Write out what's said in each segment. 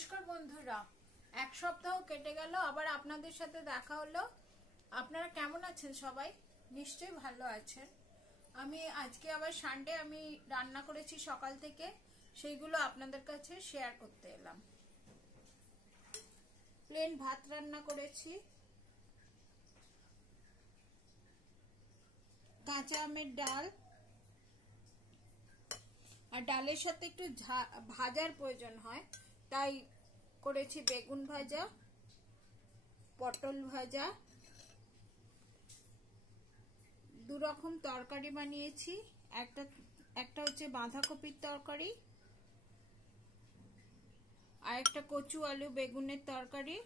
নমস্কার বন্ধুরা, এক সপ্তাহ কেটে গেল, আবার আপনাদের সাথে দেখা হলো। আপনারা কেমন আছেন? সবাই নিশ্চয়ই ভালো আছেন। আমি আজকে আবার সানডে আমি রান্না করেছি সকাল থেকে, সেইগুলো আপনাদের কাছে শেয়ার করতে এলাম। প্লেন ভাত রান্না করেছি, কাঁচা আমের ডাল, আর ডালের সাথে একটু ভাজার প্রয়োজন হয়, তাই করেছি বেগুন ভাজা, পটল ভাজা, দু রকম তরকারি বানিয়েছি। একটা হচ্ছে বাঁধাকপির তরকারি, আর একটা কচু আলু বেগুনের তরকারি।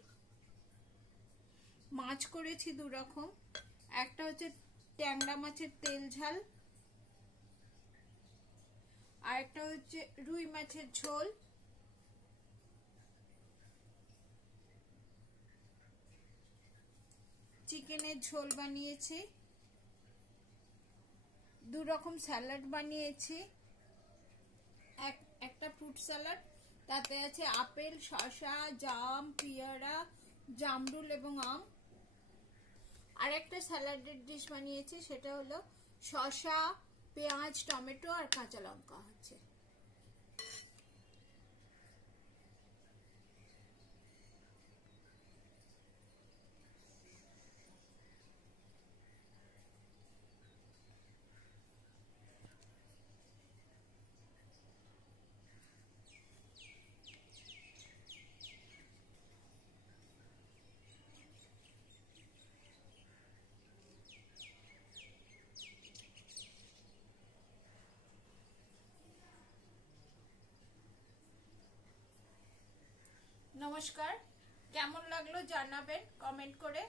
মাছ করেছি দু রকম, একটা হচ্ছে ট্যাংরা মাছের তেল ঝাল, আর একটা হচ্ছে রুই মাছের ঝোল। চিকেনের ঝোল বানিয়েছি, দু রকম স্যালাড বানিয়েছি। একটা ফ্রুট স্যালাড, তাতে আছে আপেল, শসা, জাম, পেয়ারা, জামরুল এবং আম। আর একটা স্যালাডের ডিশ বানিয়েছি, সেটা হলো শসা, পেঁয়াজ, টমেটো আর কাঁচা লঙ্কা আছে। নমস্কার, কেমন লাগলো জানাবেন কমেন্ট করে।